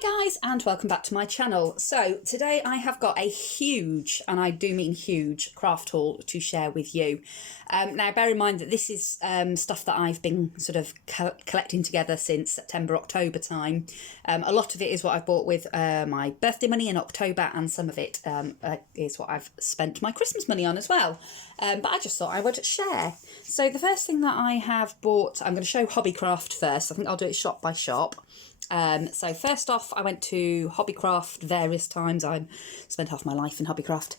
Hi guys, and welcome back to my channel. So today I have got a huge, and I do mean huge, craft haul to share with you. Now bear in mind that this is stuff that I've been sort of collecting together since September, October time. A lot of it is what I've bought with my birthday money in October, and some of it is what I've spent my Christmas money on as well. But I just thought I would share. So the first thing that I have bought, I'm going to show Hobbycraft first. I think I'll do it shop by shop. So first off, I went to Hobbycraft various times. I spent half my life in Hobbycraft.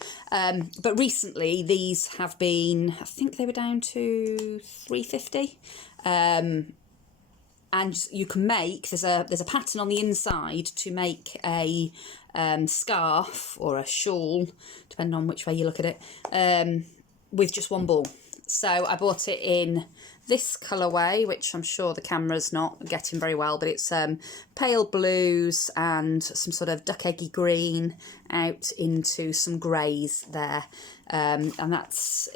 But recently these have been, I think they were down to £3.50. And you can make, there's a pattern on the inside to make a scarf or a shawl, depending on which way you look at it, with just one ball. So I bought it in this colourway, which I'm sure the camera's not getting very well, but it's pale blues and some sort of duck eggy green out into some greys there. And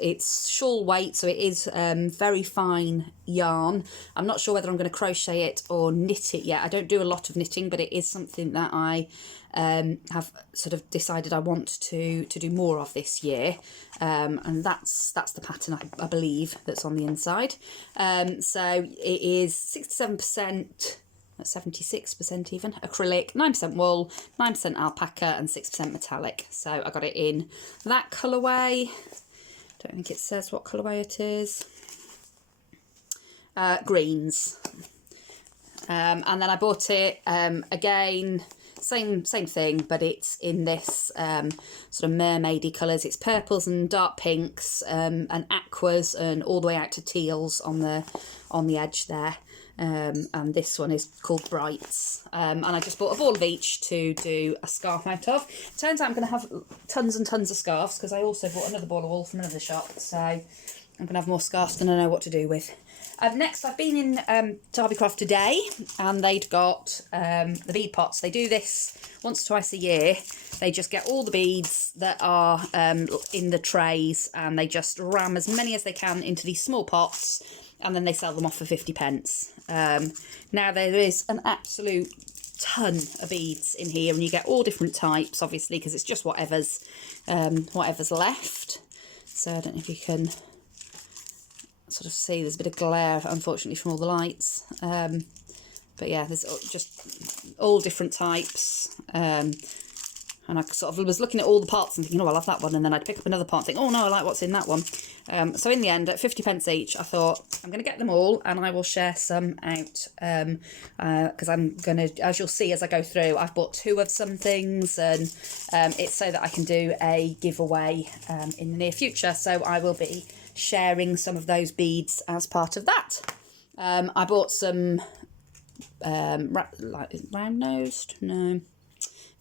it's shawl weight, so it is very fine yarn. I'm not sure whether I'm going to crochet it or knit it yet. I don't do a lot of knitting, but it is something that I have sort of decided I want to do more of this year, and that's the pattern I believe that's on the inside. So it is 67%, 76% even acrylic, 9% wool, 9% alpaca, and 6% metallic. So I got it in that colourway. Don't think it says what colourway it is. Greens. And then I bought it again. Same thing, but it's in this sort of mermaidy colours. It's purples and dark pinks and aquas and all the way out to teals on the edge there. And this one is called Brights. And I just bought a ball of each to do a scarf out of. Turns out I'm going to have tons and tons of scarves because I also bought another ball of wool from another shop. So I'm going to have more scarves than I know what to do with. Next, I've been in to Hobbycraft today, and they'd got the bead pots. They do this once or twice a year. They just get all the beads that are in the trays, and they just ram as many as they can into these small pots, and then they sell them off for 50p. Now, there is an absolute ton of beads in here, and you get all different types, obviously, because it's just whatever's left. So I don't know if you can sort of see, there's a bit of glare unfortunately from all the lights, but yeah, there's just all different types, and I sort of was looking at all the parts and thinking, oh, I'll have that one, and then I'd pick up another part and think, oh no, I like what's in that one. So in the end, at 50p each, I thought I'm going to get them all and I will share some out, because I'm going to, as you'll see as I go through, I've bought 2 of some things, and it's so that I can do a giveaway in the near future, so I will be sharing some of those beads as part of that. I bought some like round-nosed, no,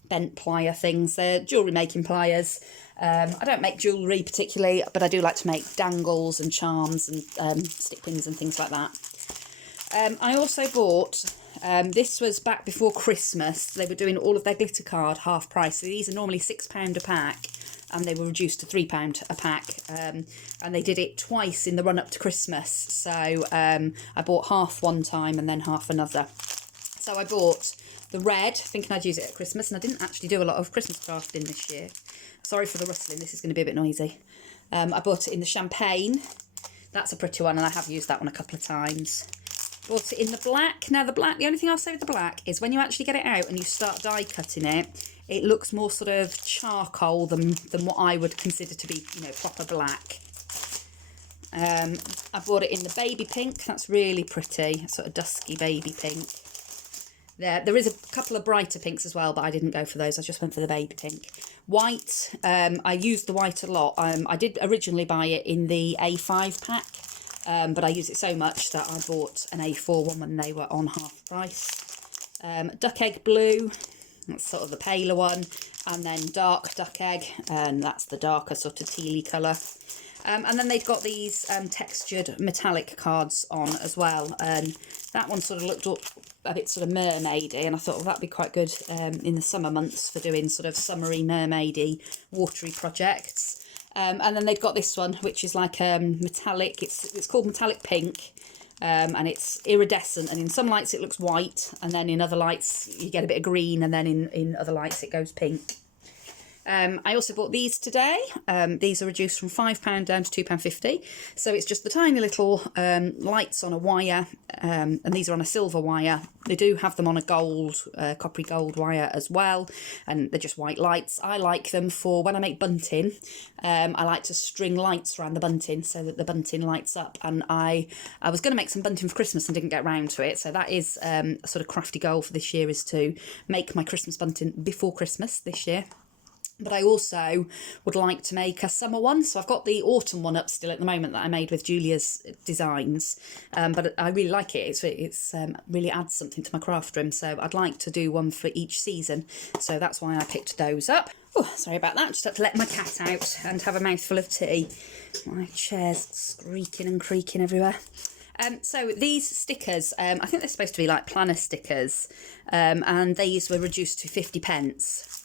bent plier things. They're jewellery making pliers. I don't make jewellery particularly, but I do like to make dangles and charms and stick pins and things like that. I also bought, this was back before Christmas, they were doing all of their glitter card half price. So these are normally £6 a pack, and they were reduced to £3 a pack, and they did it twice in the run up to Christmas. So I bought half one time and then half another. So I bought the red, thinking I'd use it at Christmas, and I didn't actually do a lot of Christmas crafting this year. Sorry for the rustling, this is going to be a bit noisy. I bought it in the champagne. That's a pretty one, and I have used that one a couple of times. Bought it in the black. Now the black, the only thing I'll say with the black is when you actually get it out and you start die cutting it, it looks more sort of charcoal than what I would consider to be, you know, proper black. I bought it in the baby pink. That's really pretty, sort of dusky baby pink. There is a couple of brighter pinks as well, but I didn't go for those. I just went for the baby pink. White, I used the white a lot. I did originally buy it in the A5 pack, but I used it so much that I bought an A4 one when they were on half price. Duck egg blue. That's sort of the paler one, and then dark duck egg, and that's the darker sort of tealy colour. And then they've got these textured metallic cards on as well, and that one sort of looked up a bit sort of mermaidy, and I thought, well, that'd be quite good in the summer months for doing sort of summery, mermaidy, watery projects. And then they've got this one, which is like metallic. It's called metallic pink, and it's iridescent, and in some lights it looks white, and then in other lights you get a bit of green, and then in other lights it goes pink. I also bought these today. These are reduced from £5 down to £2.50. So it's just the tiny little lights on a wire, and these are on a silver wire. They do have them on a gold, coppery gold wire as well, and they're just white lights. I like them for when I make bunting. I like to string lights around the bunting so that the bunting lights up, and I was going to make some bunting for Christmas and didn't get round to it. So that is a sort of crafty goal for this year, is to make my Christmas bunting before Christmas this year. But I also would like to make a summer one. So I've got the autumn one up still at the moment that I made with Julia's designs. But I really like it. It's really adds something to my craft room. So I'd like to do one for each season. So that's why I picked those up. Oh, sorry about that. Just had to let my cat out and have a mouthful of tea. My chair's squeaking and creaking everywhere. So these stickers, I think they're supposed to be like planner stickers. And these were reduced to 50p.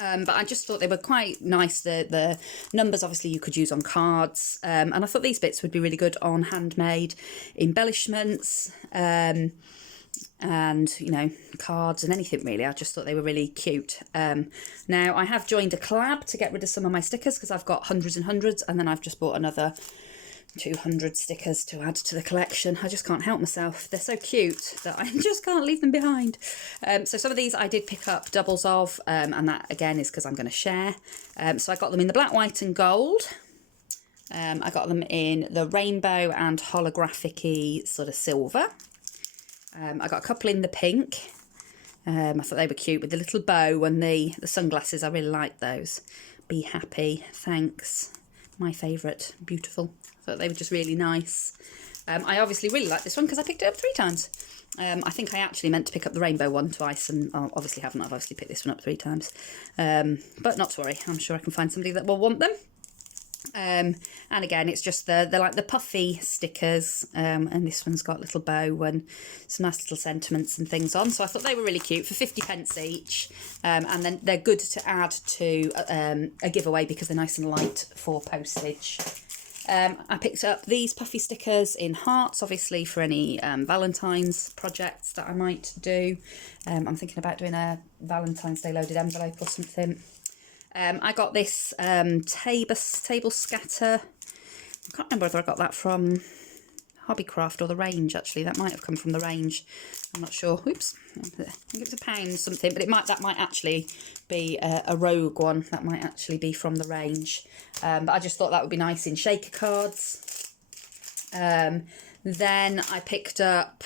But I just thought they were quite nice. The numbers, obviously, you could use on cards. And I thought these bits would be really good on handmade embellishments and, you know, cards and anything really. I just thought they were really cute. Now, I have joined a collab to get rid of some of my stickers because I've got hundreds and hundreds. And then I've just bought another 200 stickers to add to the collection. I just can't help myself. They're so cute that I just can't leave them behind. So some of these I did pick up doubles of, and that again is because I'm going to share. So I got them in the black, white and gold. I got them in the rainbow and holographic-y sort of silver. I got a couple in the pink. I thought they were cute with the little bow and the sunglasses. I really like those. Be happy, thanks. My favourite, beautiful. I thought they were just really nice. I obviously really like this one because I picked it up 3 times. I think I actually meant to pick up the rainbow one twice, and obviously haven't. I've obviously picked this one up 3 times. But not to worry, I'm sure I can find somebody that will want them. And again, it's just they're like the Puffy stickers, and this one's got a little bow and some nice little sentiments and things on. So I thought they were really cute for 50p each, and then they're good to add to a giveaway because they're nice and light for postage. I picked up these Puffy stickers in hearts, obviously for any Valentine's projects that I might do. I'm thinking about doing a Valentine's Day loaded envelope or something. I got this table scatter. I can't remember whether I got that from Hobbycraft or the range, actually. That might have come from the range. I'm not sure. Oops. I think it was £1 something, but that might actually be a rogue one. That might actually be from the range. But I just thought that would be nice in shaker cards. Then I picked up...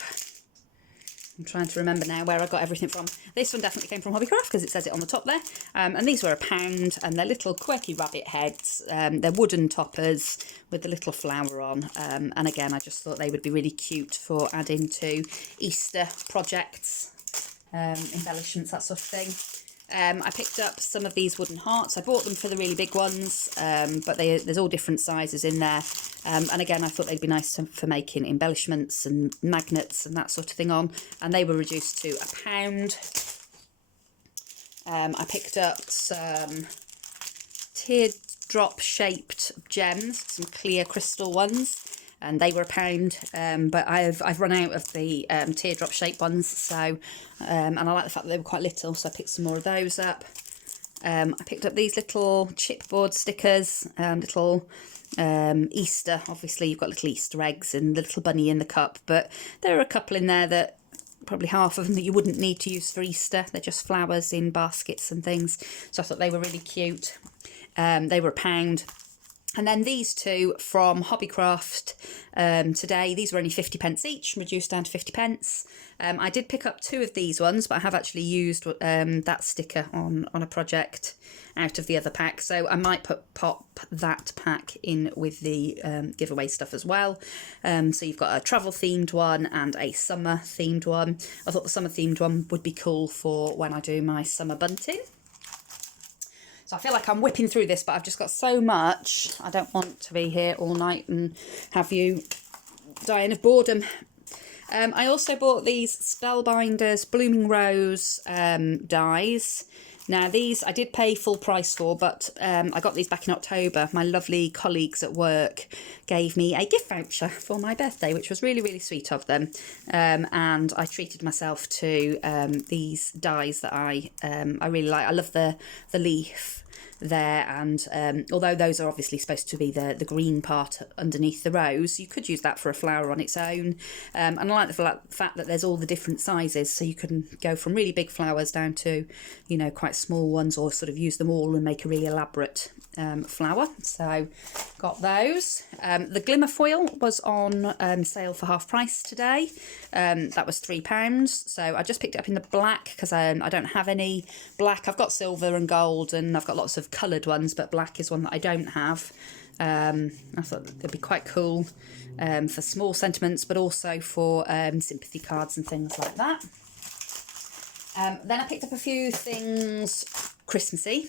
I'm trying to remember now where I got everything from. This one definitely came from Hobbycraft because it says it on the top there. And these were £1, and they're little quirky rabbit heads. They're wooden toppers with the little flower on. And again, I just thought they would be really cute for adding to Easter projects, embellishments, that sort of thing. I picked up some of these wooden hearts. I bought them for the really big ones, but there's all different sizes in there. And again, I thought they'd be nice for making embellishments and magnets and that sort of thing on. And they were reduced to £1. I picked up some teardrop-shaped gems, some clear crystal ones. And they were £1, but I've run out of the teardrop-shaped ones, so and I like the fact that they were quite little, so I picked some more of those up. I picked up these little chipboard stickers, little Easter. Obviously, you've got little Easter eggs and the little bunny in the cup, but there are a couple in there that probably half of them that you wouldn't need to use for Easter. They're just flowers in baskets and things, so I thought they were really cute. They were £1. And then these two from Hobbycraft today. These were only 50p each, reduced down to 50p. I did pick up 2 of these ones, but I have actually used that sticker on a project out of the other pack. So I might pop that pack in with the giveaway stuff as well. So you've got a travel themed one and a summer themed one. I thought the summer themed one would be cool for when I do my summer bunting. So I feel like I'm whipping through this, but I've just got so much. I don't want to be here all night and have you dying of boredom. I also bought these Spellbinders Blooming Rose dies. Now these I did pay full price for, but I got these back in October. My lovely colleagues at work gave me a gift voucher for my birthday, which was really, really sweet of them. And I treated myself to these dies that I really like. I love the leaf there, and although those are obviously supposed to be the green part underneath the rose, you could use that for a flower on its own. And I like the fact that there's all the different sizes, so you can go from really big flowers down to, you know, quite small ones, or sort of use them all and make a really elaborate flower. So got those. The Glimmer Foil was on sale for half price today. That was £3, so I just picked it up in the black because I don't have any black. I've got silver and gold, and I've got lots of coloured ones, but black is one that I don't have. I thought it'd be quite cool for small sentiments, but also for sympathy cards and things like that. Then I picked up a few things Christmassy.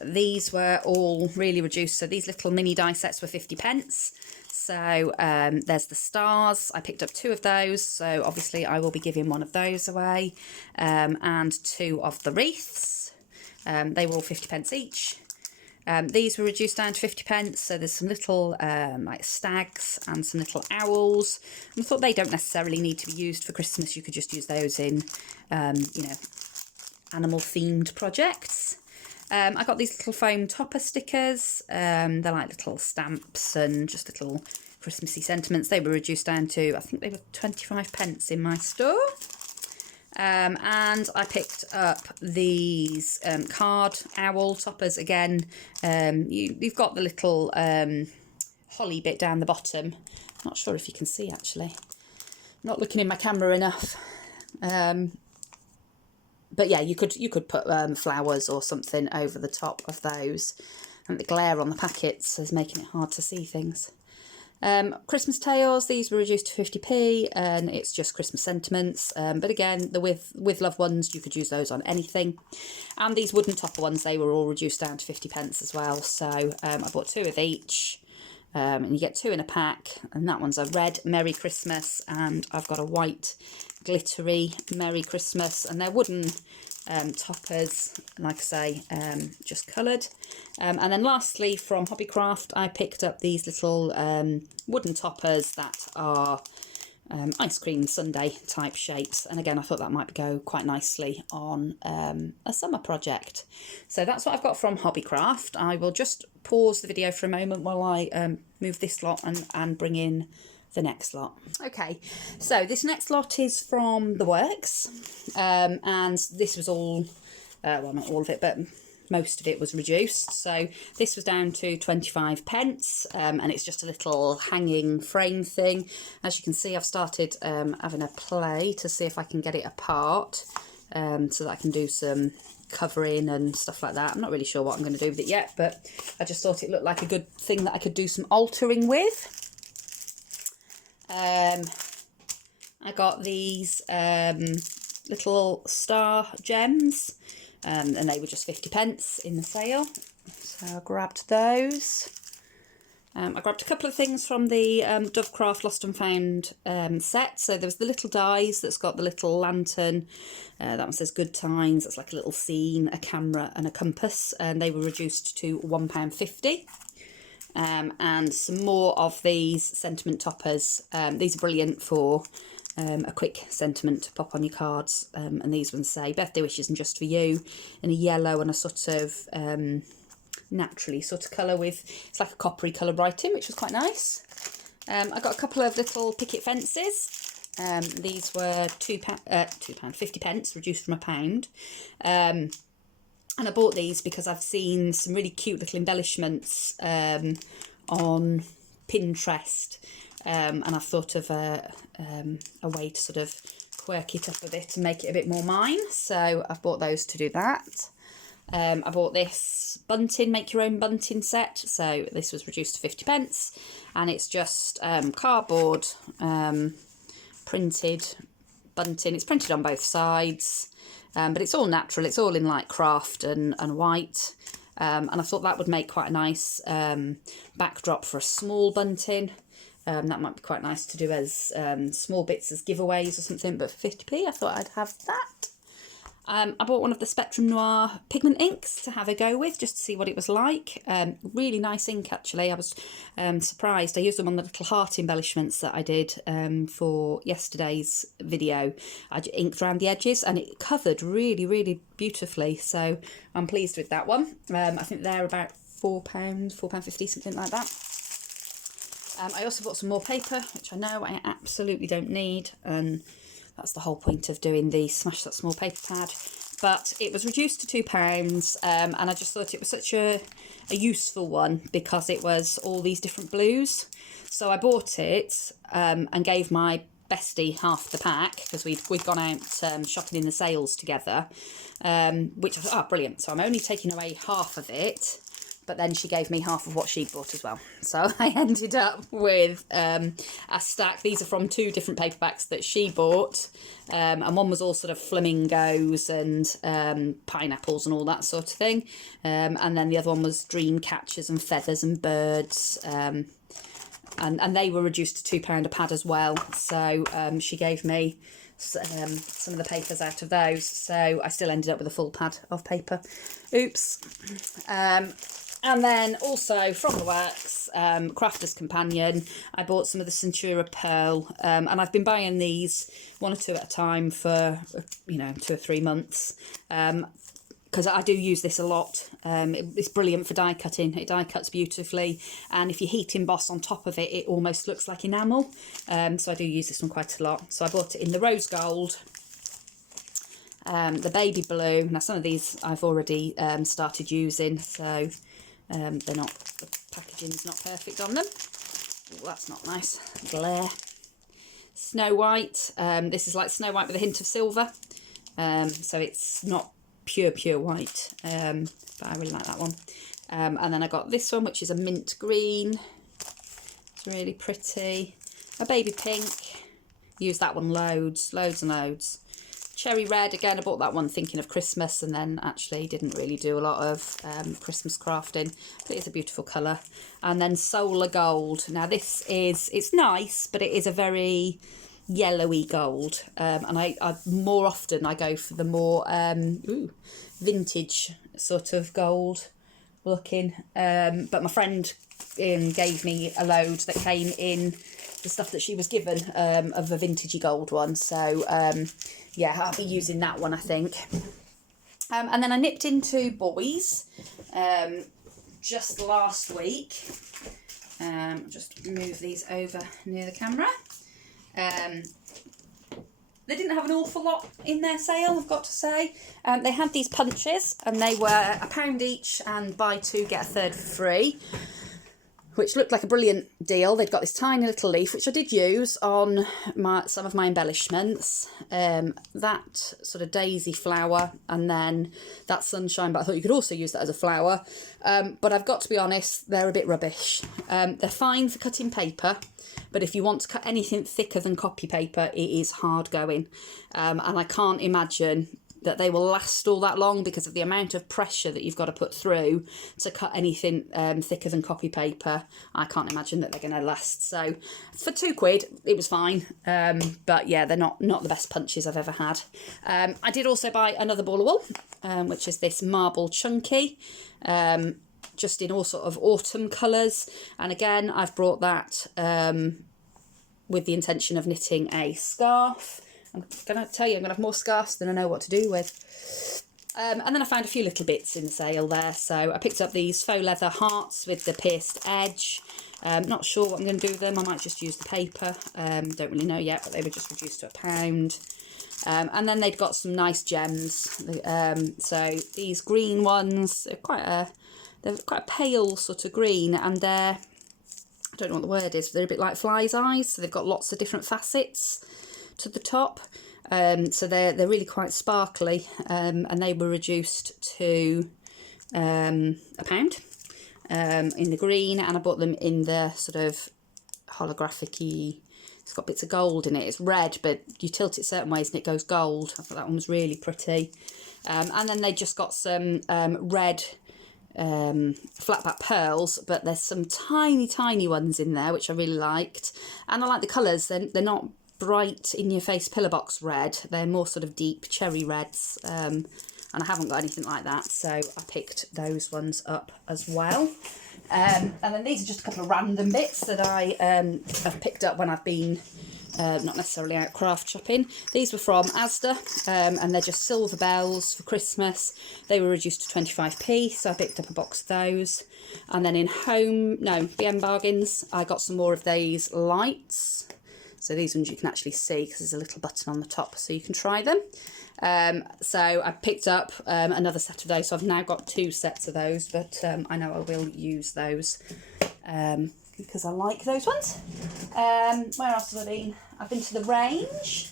These were all really reduced, so these little mini die sets were 50p. So there's the stars. I picked up 2 of those, so obviously I will be giving one of those away, and 2 of the wreaths. They were all 50p each. These were reduced down to 50p, so there's some little like stags and some little owls. And I thought they don't necessarily need to be used for Christmas. You could just use those in, you know, animal themed projects. I got these little foam topper stickers. They're like little stamps and just little Christmassy sentiments. They were reduced down to, I think they were 25p in my store. And I picked up these card owl toppers again. You've got the little holly bit down the bottom. Not sure if you can see, actually. Not looking in my camera enough. But yeah, you could put flowers or something over the top of those. And the glare on the packets is making it hard to see things. Christmas Tales, these were reduced to 50p, and it's just Christmas sentiments. But again, the with loved ones, you could use those on anything. And these wooden topper ones, they were all reduced down to 50p as well. So I bought 2 of each. And you get 2 in a pack, and that one's a red Merry Christmas, and I've got a white glittery Merry Christmas, and they're wooden toppers, like I say, just coloured. And then lastly, from Hobbycraft, I picked up these little wooden toppers that are ice cream sundae type shapes, and again I thought that might go quite nicely on a summer project. So that's what I've got from Hobbycraft. I will just pause the video for a moment while I move this lot and bring in the next lot. Okay, so this next lot is from The Works, and this was all, well, not all of it, but most of it was reduced. So this was down to 25p, and it's just a little hanging frame thing. As you can see, I've started having a play to see if I can get it apart, so that I can do some covering and stuff like that. I'm not really sure what I'm going to do with it yet, but I just thought it looked like a good thing that I could do some altering with. I got these little star gems, and they were just 50p in the sale, so I grabbed those. I grabbed a couple of things from the Dovecraft Lost and Found set. So there was the little dies that's got the little lantern. That one says Good Times. That's like a little scene, a camera and a compass. And they were reduced to £1.50. And some more of these sentiment toppers. These are brilliant for a quick sentiment to pop on your cards. And these ones say birthday wishes and just for you, in a yellow and a sort of naturally sort of colour with, it's like a coppery colour writing, which was quite nice. I got a couple of little picket fences. These were £2.50, reduced from £1. And I bought these because I've seen some really cute little embellishments on Pinterest, and I've thought of a way to sort of quirk it up a bit and make it a bit more mine. So I've bought those to do that. I bought this Bunting, make your own Bunting set. So this was reduced to 50p, and it's just cardboard printed Bunting. It's printed on both sides, but it's all natural. It's all in like craft and white. And I thought that would make quite a nice backdrop for a small Bunting. That might be quite nice to do as small bits as giveaways or something, but for 50p I thought I'd have that. I bought one of the Spectrum Noir pigment inks to have a go with, just to see what it was like. Really nice ink, actually. I was surprised. I used them on the little heart embellishments that I did for yesterday's video. I inked around the edges and it covered really, really beautifully. So I'm pleased with that one. I think they're about £4, £4.50, something like that. I also bought some more paper, which I know I absolutely don't need, and that's the whole point of doing the Smash That Small paper pad. But it was reduced to £2, and I just thought it was such a useful one because it was all these different blues. So I bought it and gave my bestie half the pack because we'd gone out shopping in the sales together, which I thought, oh, brilliant. So I'm only taking away half of it. But then she gave me half of what she'd bought as well. So I ended up with a stack. These are from 2 different paperbacks that she bought. And one was all sort of flamingos and pineapples and all that sort of thing. And then the other one was dream catchers and feathers and birds. And they were reduced to £2 a pad as well. So she gave me some of the papers out of those. So I still ended up with a full pad of paper. Oops. And then also from the works, Crafter's Companion, I bought some of the Centura Pearl, and I've been buying these 1 or 2 at a time for, 2 or 3 months, because I do use this a lot. It's brilliant for die cutting. It die cuts beautifully, and if you heat emboss on top of it, it almost looks like enamel. So I do use this one quite a lot. So I bought it in the rose gold, the baby blue. Now some of these I've already started using, so they're not, the packaging's not perfect on them. Ooh, that's not nice. Glare. Snow White. This is like Snow White with a hint of silver. So it's not pure white, but I really like that one. And then I got this one, which is a mint green. It's really pretty. A baby pink. Use that one loads and loads. Cherry red, again, I bought that one thinking of Christmas and then actually didn't really do a lot of Christmas crafting, but it's a beautiful colour. And then solar gold. Now this is, it's nice, but it is a very yellowy gold. And I more often I go for the more vintage sort of gold looking. But my friend gave me a load that came in the stuff that she was given of a vintagey gold one. So yeah, I'll be using that one, I think. And then I nipped into boys just last week. Just move these over near the camera. They didn't have an awful lot in their sale, I've got to say. They had these punches and they were £1 each and buy 2 get a third for free, which looked like a brilliant deal. They'd got this tiny little leaf, which I did use on some of my embellishments. That sort of daisy flower and then that sunshine, but I thought you could also use that as a flower. But I've got to be honest, they're a bit rubbish. They're fine for cutting paper, but if you want to cut anything thicker than copy paper, it is hard going. And I can't imagine that they will last all that long because of the amount of pressure that you've got to put through to cut anything thicker than copy paper. I can't imagine that they're going to last. So for £2 it was fine, but yeah, they're not the best punches I've ever had. I did also buy another ball of wool, which is this Marble Chunky, just in all sort of autumn colours, and again I've brought that with the intention of knitting a scarf. I'm going to tell you, I'm going to have more scarves than I know what to do with. And then I found a few little bits in the sale there. So I picked up these faux leather hearts with the pierced edge. Not sure what I'm going to do with them. I might just use the paper. Don't really know yet, but they were just reduced to £1. And then they'd got some nice gems. So these green ones, they're quite a pale sort of green, and they're, I don't know what the word is, but they're a bit like fly's eyes. So they've got lots of different facets to the top, so they're really quite sparkly, and they were reduced to £1 in the green, and I bought them in the sort of holographic-y, it's got bits of gold in it. It's red, but you tilt it certain ways and it goes gold. I thought that one was really pretty. And then they just got some red flatback pearls, but there's some tiny ones in there which I really liked, and I like the colours. They're not bright in-your-face pillar box red. They're more sort of deep cherry reds, and I haven't got anything like that, so I picked those ones up as well. And then these are just a couple of random bits that I have picked up when I've been not necessarily out craft shopping. These were from Asda, and they're just silver bells for Christmas. They were reduced to 25p, so I picked up a box of those. And then in BM Bargains, I got some more of these lights. So these ones you can actually see because there's a little button on the top so you can try them. So I picked up another set of those, so I've now got 2 sets of those, but I know I will use those because I like those ones. Where else have I been? I've been to the range.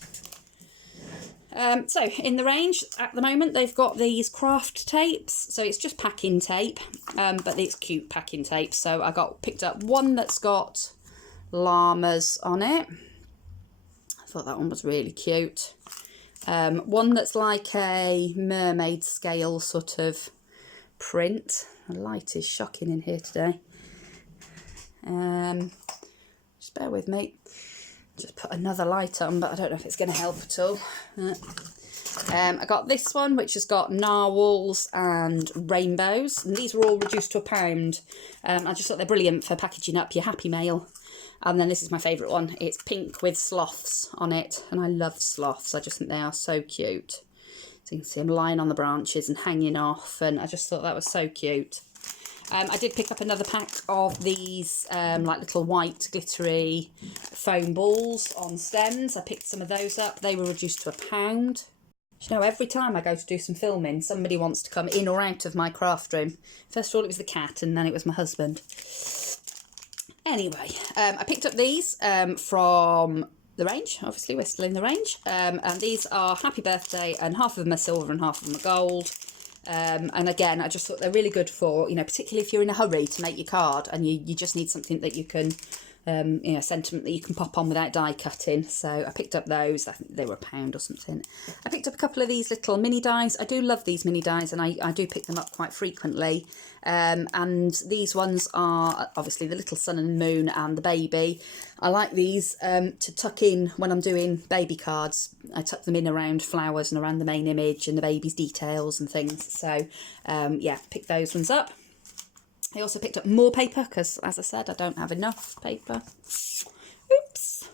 So in the range at the moment they've got these craft tapes, so it's just packing tape, but it's cute packing tape. So I picked up one that's got llamas on it. I thought that one was really cute. One that's like a mermaid scale sort of print. The light is shocking in here today. Just bear with me. Just put another light on, but I don't know if it's going to help at all. I got this one, which has got narwhals and rainbows, and these were all reduced to £1. I just thought they're brilliant for packaging up your Happy Mail. And then this is my favourite one. It's pink with sloths on it, and I love sloths. I just think they are so cute. So you can see them lying on the branches and hanging off, and I just thought that was so cute. I did pick up another pack of these like little white glittery foam balls on stems. I picked some of those up. They were reduced to £1. You know, every time I go to do some filming, somebody wants to come in or out of my craft room. First of all, it was the cat, and then it was my husband. Anyway, I picked up these from the range. Obviously, we're still in the range. And these are Happy Birthday, and half of them are silver and half of them are gold. And again, I just thought they're really good for, you know, particularly if you're in a hurry to make your card and you just need something that you can, you know, sentiment that you can pop on without die cutting. So I picked up those. I think they were £1 or something. I picked up a couple of these little mini dies. I do love these mini dies, and I do pick them up quite frequently. And these ones are obviously the little sun and moon and the baby. I like these to tuck in when I'm doing baby cards. I tuck them in around flowers and around the main image and the baby's details and things. So yeah, pick those ones up. I also picked up more paper because, as I said, I don't have enough paper. Oops.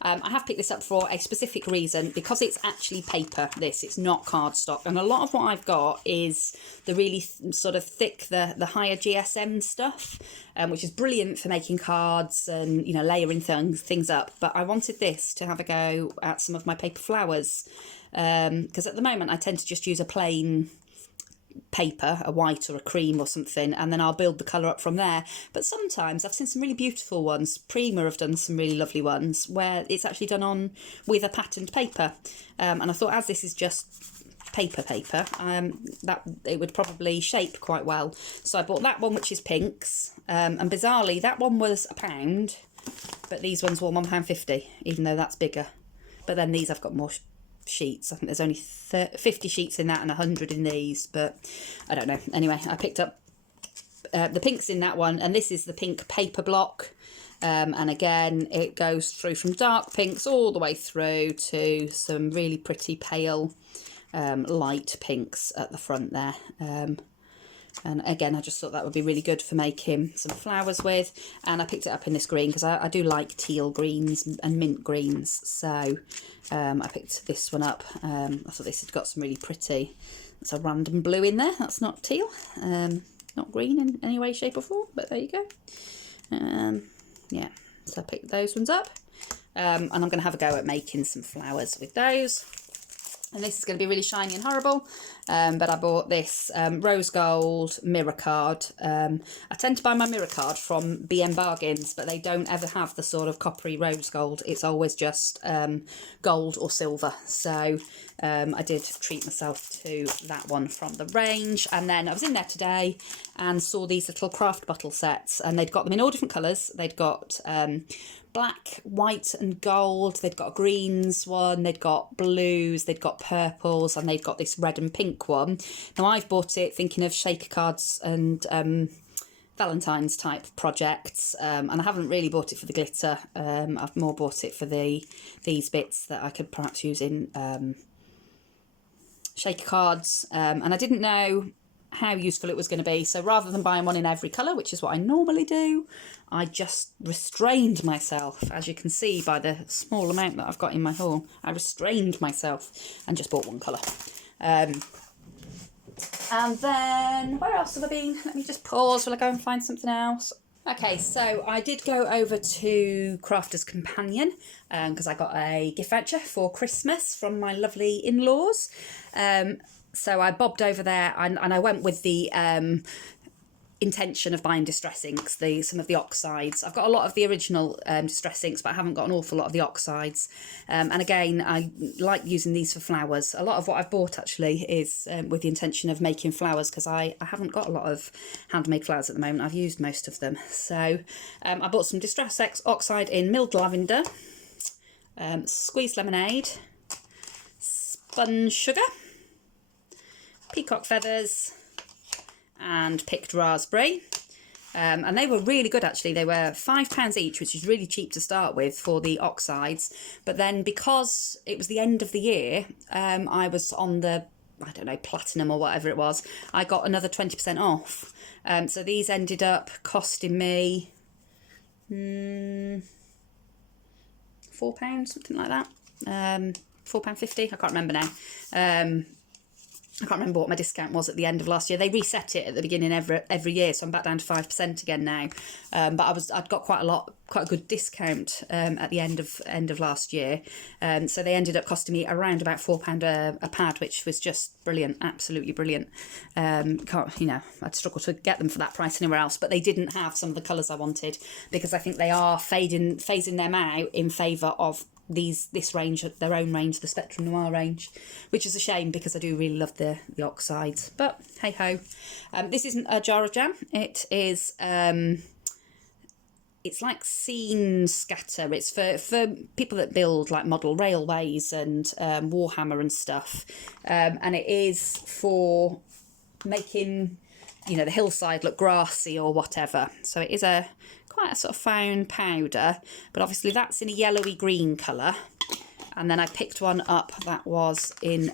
I have picked this up for a specific reason, because it's actually paper, it's not cardstock. And a lot of what I've got is the really sort of thick, the higher GSM stuff, which is brilliant for making cards and, you know, layering things up. But I wanted this to have a go at some of my paper flowers, because at the moment I tend to just use a plain paper, a white or a cream or something, and then I'll build the colour up from there. But sometimes I've seen some really beautiful ones. Prima have done some really lovely ones where it's actually done on with a patterned paper, and I thought, as this is just paper, that it would probably shape quite well. So I bought that one, which is pinks, and bizarrely that one was £1, but these ones were £1.50, even though that's bigger. But then these I've got more sheets. I think there's only 50 sheets in that and 100 in these, but I don't know. Anyway, I picked up the pinks in that one, and this is the pink paper block, and again it goes through from dark pinks all the way through to some really pretty pale light pinks at the front there. And again, I just thought that would be really good for making some flowers with. And I picked it up in this green because I do like teal greens and mint greens. So I picked this one up. I thought this had got some really pretty, there's a random blue in there. That's not teal, not green in any way, shape or form, but there you go. Yeah, so I picked those ones up. And I'm going to have a go at making some flowers with those. And this is going to be really shiny and horrible, but I bought this rose gold mirror card. I tend to buy my mirror card from BM Bargains, but they don't ever have the sort of coppery rose gold. It's always just gold or silver. So I did treat myself to that one from the range. And then I was in there today and saw these little craft bottle sets, and they'd got them in all different colours. They'd got black, white and gold. They'd got a greens one, they'd got blues, they'd got purples, and they'd got this red and pink one. Now I've bought it thinking of shaker cards and Valentine's type projects, and I haven't really bought it for the glitter. I've more bought it for these bits that I could perhaps use in shaker cards, and I didn't know how useful it was going to be, so rather than buying one in every colour, which is what I normally do, I just restrained myself. As you can see by the small amount that I've got in my haul, I restrained myself and just bought one colour. And then, where else have I been? Let me just pause while I go and find something else. Okay, so I did go over to Crafter's Companion because I got a gift voucher for Christmas from my lovely in-laws. So I bobbed over there and I went with the intention of buying distress inks, some of the oxides. I've got a lot of the original distress inks, but I haven't got an awful lot of the oxides. And again, I like using these for flowers. A lot of what I've bought actually is with the intention of making flowers, because I haven't got a lot of handmade flowers at the moment. I've used most of them. So I bought some distress oxide in milled lavender, squeezed lemonade, spun sugar, peacock feathers, and picked raspberry. And they were really good actually. They were £5 each, which is really cheap to start with for the oxides. But then because it was the end of the year, I was on the, I don't know, platinum or whatever it was, I got another 20% off. So these ended up costing me £4, something like that. £4.50, I can't remember now. I can't remember what my discount was at the end of last year. They reset it at the beginning every year, so I'm back down to 5% again now. But I'd got quite a good discount at the end of last year. So they ended up costing me around about £4 a pad, which was just brilliant, absolutely brilliant. I'd struggle to get them for that price anywhere else, but they didn't have some of the colours I wanted, because I think they are phasing them out in favour of this range, their own range, the Spectrum Noir range, which is a shame because I do really love the oxides. But hey ho, this isn't a jar of jam. It is it's like scene scatter. It's for people that build like model railways and Warhammer and stuff, and it is for making the hillside look grassy or whatever. So it is quite a sort of fine powder, but obviously that's in a yellowy green colour. And then I picked one up that was in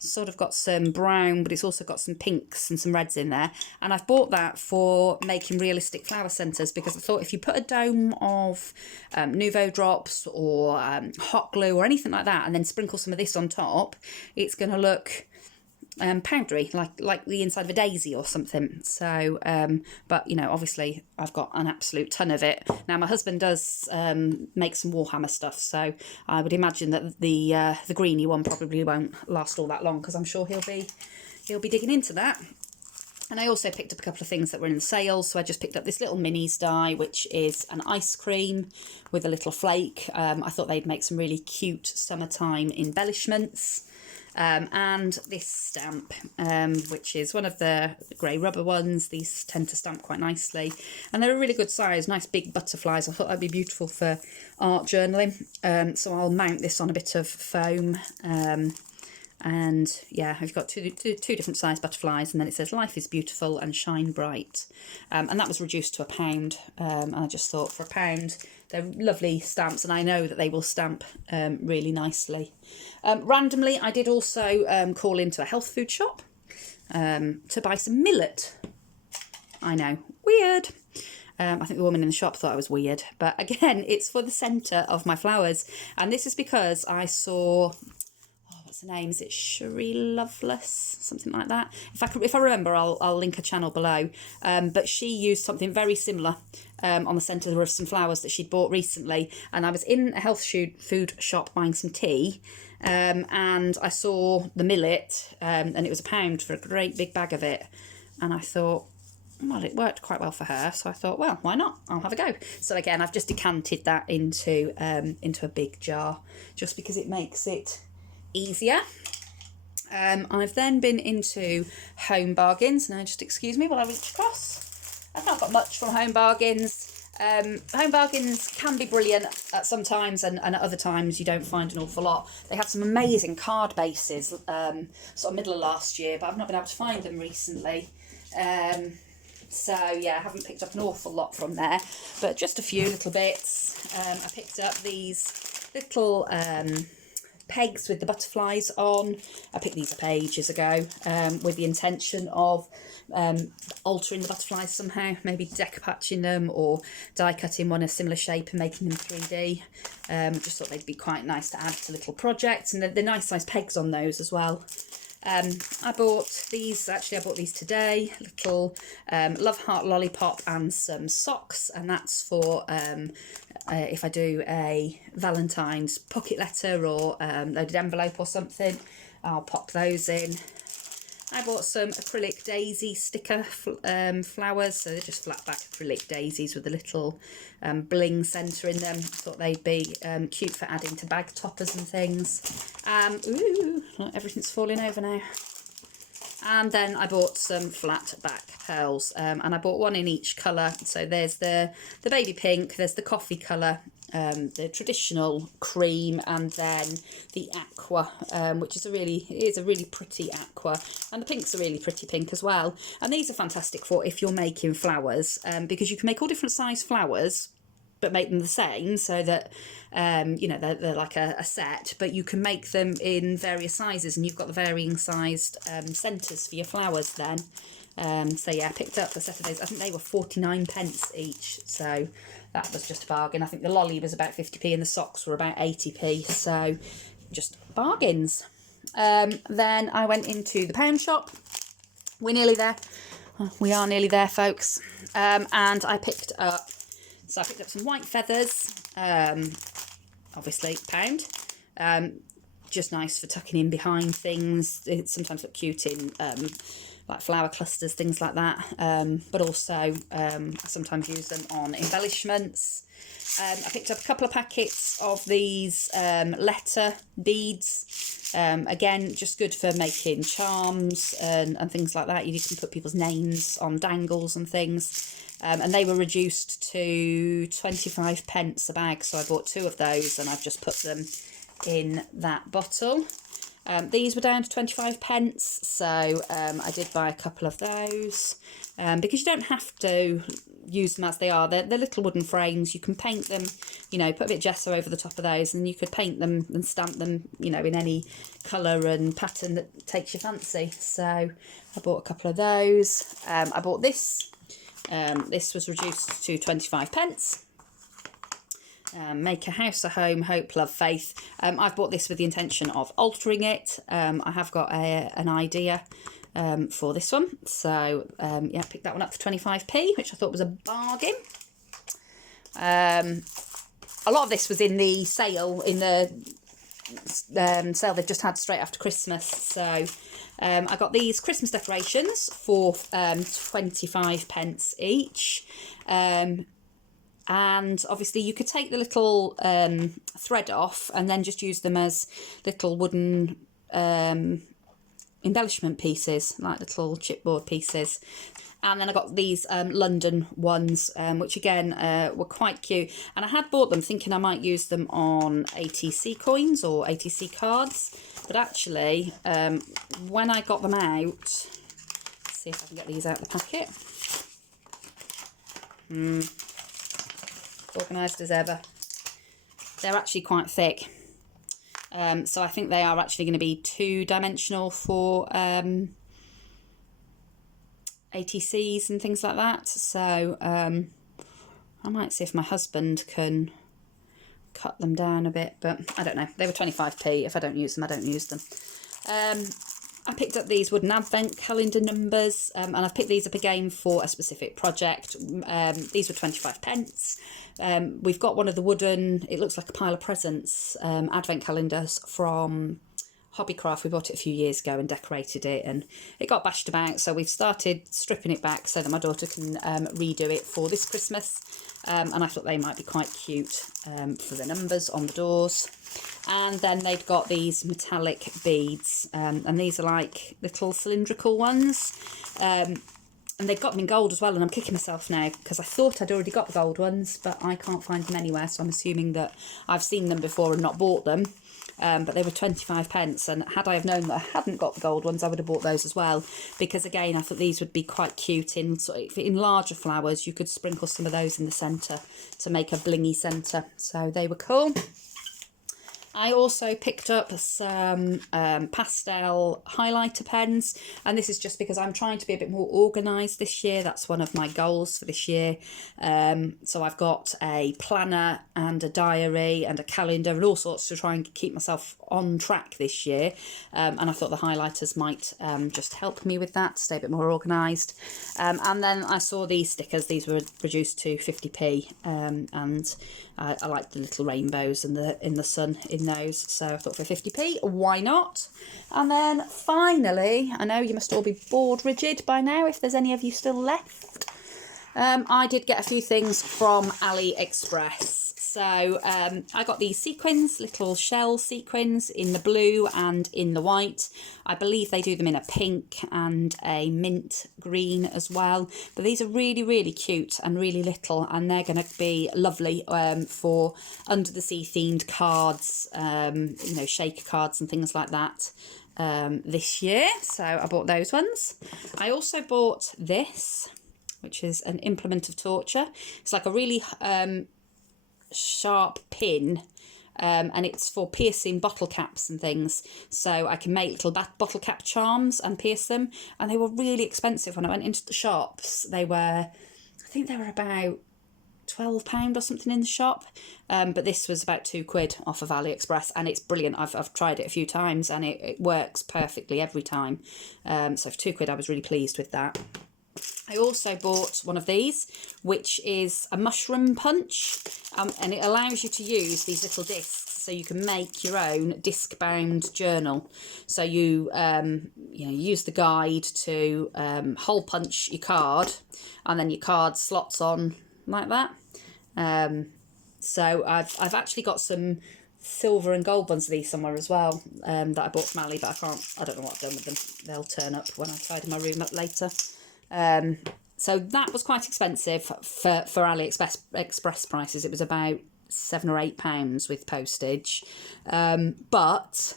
sort of got some brown, but it's also got some pinks and some reds in there. And I've bought that for making realistic flower centres, because I thought if you put a dome of Nouveau drops or hot glue or anything like that, and then sprinkle some of this on top, it's going to look powdery, like the inside of a daisy or something. So but obviously I've got an absolute ton of it now. My husband does make some Warhammer stuff, so I would imagine that the greeny one probably won't last all that long, because I'm sure he'll be digging into that. And I also picked up a couple of things that were in sale. So I just picked up this little minis die, which is an ice cream with a little flake. I thought they'd make some really cute summertime embellishments. And this stamp, which is one of the grey rubber ones. These tend to stamp quite nicely, and they're a really good size, nice big butterflies. I thought that'd be beautiful for art journaling. So I'll mount this on a bit of foam. And yeah, I've got two different size butterflies, and then it says life is beautiful and shine bright. And that was reduced to £1. And I just thought for £1, they're lovely stamps, and I know that they will stamp really nicely. Randomly, I did also call into a health food shop to buy some millet. I know, weird. I think the woman in the shop thought I was weird, but again, it's for the centre of my flowers. And this is because I saw, what's her name? Is it Shari Loveless? Something like that. If I remember, I'll link a channel below. But she used something very similar on the centre of some flowers that she'd bought recently. And I was in a health food shop buying some tea, and I saw the millet, and it was £1 for a great big bag of it. And I thought, well, it worked quite well for her, so I thought, well, why not? I'll have a go. So again, I've just decanted that into a big jar, just because it makes it easier. I've then been into Home Bargains. Now, just excuse me while I reach across. I've not got much from Home Bargains. Home Bargains can be brilliant at some times, and at other times you don't find an awful lot. They had some amazing card bases sort of middle of last year, but I've not been able to find them recently. So yeah, I haven't picked up an awful lot from there, but just a few little bits. I picked up these little pegs with the butterflies on. I picked these up ages ago with the intention of altering the butterflies somehow, maybe decoupatching them or die cutting one a similar shape and making them 3D. Just thought they'd be quite nice to add to little projects, and they're nice size pegs on those as well. I bought these, actually I bought these today, little Love Heart Lollipop and some socks, and that's for if I do a Valentine's pocket letter or loaded envelope or something, I'll pop those in. I bought some acrylic daisy sticker flowers, so they're just flat back acrylic daisies with a little bling centre in them. I thought they'd be cute for adding to bag toppers and things. Ooh, everything's falling over now. And then I bought some flat back pearls, and I bought one in each colour. So there's the baby pink, there's the coffee colour, the traditional cream, and then the aqua, which is a really pretty aqua, and the pink's a really pretty pink as well. And these are fantastic for if you're making flowers, because you can make all different size flowers but make them the same, so that you know, they're like a set, but you can make them in various sizes, and you've got the varying sized centres for your flowers then. So yeah, I picked up a set of those. I think they were 49p each, so that was just a bargain. I think the lolly was about 50p and the socks were about 80p, so just bargains. Then I went into the pound shop. We're nearly there. We are nearly there, folks. And I picked up some white feathers, obviously £1. Just nice for tucking in behind things. It sometimes look cute in like flower clusters, things like that. But also I sometimes use them on embellishments. I picked up a couple of packets of these letter beads. Again, just good for making charms and things like that. You can put people's names on dangles and things. And they were reduced to 25p a bag, so I bought 2 of those and I've just put them in that bottle. These were down to 25p, so I did buy a couple of those, because you don't have to use them as they are. They're little wooden frames. You can paint them, you know, put a bit of gesso over the top of those, and you could paint them and stamp them, you know, in any colour and pattern that takes your fancy. So I bought a couple of those. I bought this. This was reduced to 25p. Make a house a home, hope, love, faith. I've bought this with the intention of altering it. I have got an idea for this one. So yeah, I picked that one up for 25p, which I thought was a bargain. A lot of this was in the sale, in the sale they've just had straight after Christmas. So I got these Christmas decorations for 25p each. And obviously you could take the little thread off and then just use them as little wooden embellishment pieces, like little chipboard pieces. And then I got these London ones, which again were quite cute. And I had bought them thinking I might use them on ATC coins or ATC cards. But actually, when I got them out, let's see if I can get these out of the packet. Organised as ever. They're actually quite thick. So I think they are actually going to be 2-dimensional for ATCs and things like that. So I might see if my husband can cut them down a bit, but I don't know. They were 25p. If I don't use them, I don't use them. I picked up these wooden advent calendar numbers, and I've picked these up again for a specific project. These were 25p. We've got one of the wooden, it looks like a pile of presents, advent calendars from Hobbycraft. We bought it a few years ago and decorated it, and it got bashed about, so we've started stripping it back so that my daughter can redo it for this Christmas. And I thought they might be quite cute for the numbers on the doors. And then they've got these metallic beads, and these are like little cylindrical ones. And they've got them in gold as well, and I'm kicking myself now because I thought I'd already got the gold ones, but I can't find them anywhere, so I'm assuming that I've seen them before and not bought them. but they were 25p, and had I have known that I hadn't got the gold ones, I would have bought those as well, because again I thought these would be quite cute in larger flowers. You could sprinkle some of those in the centre to make a blingy centre, so they were cool. I also picked up some pastel highlighter pens, and this is just because I'm trying to be a bit more organised this year. That's one of my goals for this year. So I've got a planner and a diary and a calendar and all sorts to try and keep myself on track this year. And I thought the highlighters might just help me with that, to stay a bit more organised. And then I saw these stickers. These were reduced to 50p, and I like the little rainbows and in the sun in those, so I thought for 50p, why not? And then finally, I know you must all be bored rigid by now if there's any of you still left. I did get a few things from AliExpress. So I got these sequins, little shell sequins in the blue and in the white. I believe they do them in a pink and a mint green as well. But these are really, really cute and really little, and they're going to be lovely for under the sea themed cards, you know, shaker cards and things like that this year. So I bought those ones. I also bought this, which is an implement of torture. It's like a really sharp pin, and it's for piercing bottle caps and things, so I can make little bottle cap charms and pierce them, and they were really expensive when I went into the shops. They were, I think they were about £12 or something in the shop, but this was about £2 off of AliExpress, and it's brilliant. I've tried it a few times and it works perfectly every time. So for £2 I was really pleased with that. I also bought one of these, which is a mushroom punch, and it allows you to use these little discs, so you can make your own disc-bound journal. So you you know, use the guide to hole punch your card, and then your card slots on like that. So I've actually got some silver and gold ones of these somewhere as well, that I bought from Ali, but I don't know what I've done with them. They'll turn up when I tidy my room up later. So that was quite expensive for AliExpress prices. It was about £7 or £8 with postage, but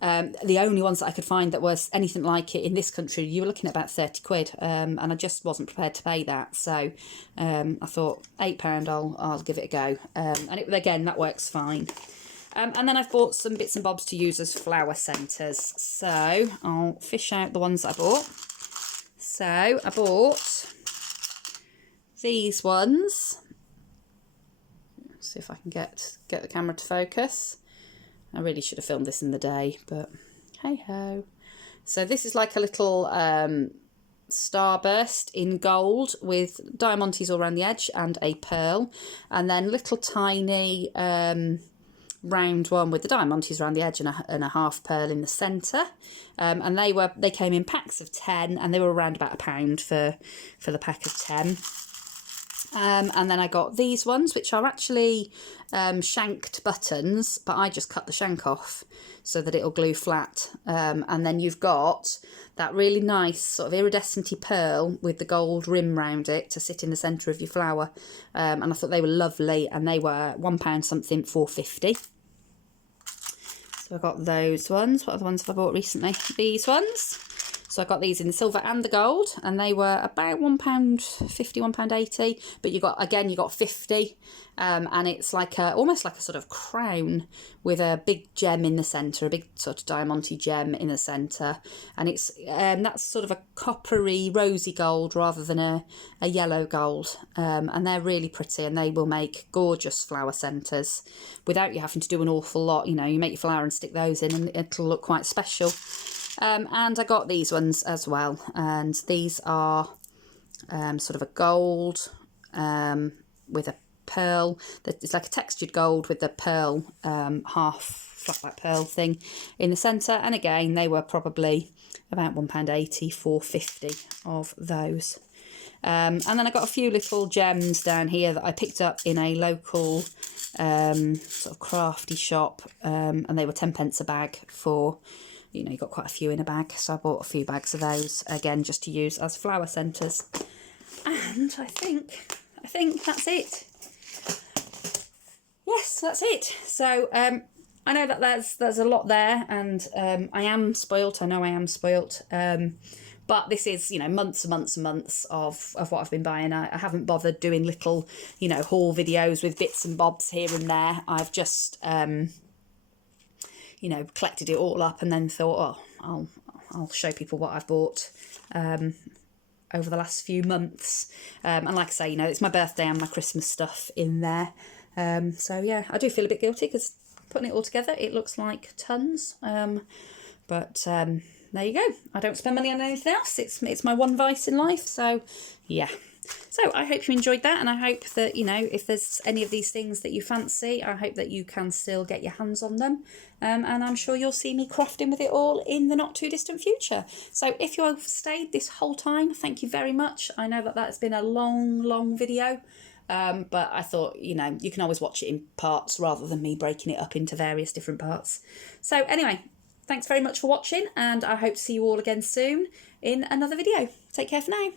the only ones that I could find that was anything like it in this country, you were looking at about £30, and I just wasn't prepared to pay that. So I thought £8, I'll give it a go, and again, that works fine. And then I've bought some bits and bobs to use as flower centres. So I'll fish out the ones that I bought. So I bought these ones. Let's see if I can get the camera to focus. I really should have filmed this in the day, but hey ho. So this is like a little starburst in gold with diamantes all around the edge and a pearl, and then little tiny round one with the diamantes around the edge and a half pearl in the centre, and they came in packs of 10, and they were around about £1 for the pack of 10. And then I got these ones, which are actually shanked buttons, but I just cut the shank off so that it'll glue flat. And then you've got that really nice sort of iridescent-y pearl with the gold rim round it to sit in the centre of your flower. And I thought they were lovely, and they were £1 something, £4.50. So I got those ones. What are the ones have I bought recently? These ones. So I got these in the silver and the gold, and they were about £1.50, £1.80. But you got 50, and it's like almost like a sort of crown with a big gem in the centre, a big sort of diamante gem in the centre, and it's that's sort of a coppery, rosy gold rather than a yellow gold, and they're really pretty, and they will make gorgeous flower centres without you having to do an awful lot. You know, you make your flower and stick those in, and it'll look quite special. And I got these ones as well, and these are sort of a gold with a pearl. It's like a textured gold with the pearl, half flat black pearl thing in the centre, and again they were probably about £1.80, £4.50 of those. And then I got a few little gems down here that I picked up in a local sort of crafty shop, and they were 10p a bag for, you know, you got quite a few in a bag, so I bought a few bags of those, again, just to use as flower centres. And I think that's it. Yes, that's it. So I know that there's a lot there, and I am spoilt. I know I am spoilt. But this is, you know, months and months and months of what I've been buying. I haven't bothered doing little, you know, haul videos with bits and bobs here and there. I've just, you know, collected it all up and then thought, oh, I'll show people what I've bought over the last few months. And like I say, you know, it's my birthday and my Christmas stuff in there. So yeah, I do feel a bit guilty because putting it all together, it looks like tons. But there you go. I don't spend money on anything else. It's my one vice in life. So yeah. So I hope you enjoyed that, and I hope that, you know, if there's any of these things that you fancy, I hope that you can still get your hands on them. And I'm sure you'll see me crafting with it all in the not too distant future. So if you have stayed this whole time, thank you very much. I know that that's been a long video. But I thought, you know, you can always watch it in parts rather than me breaking it up into various different parts. So anyway, thanks very much for watching, and I hope to see you all again soon in another video. Take care for now.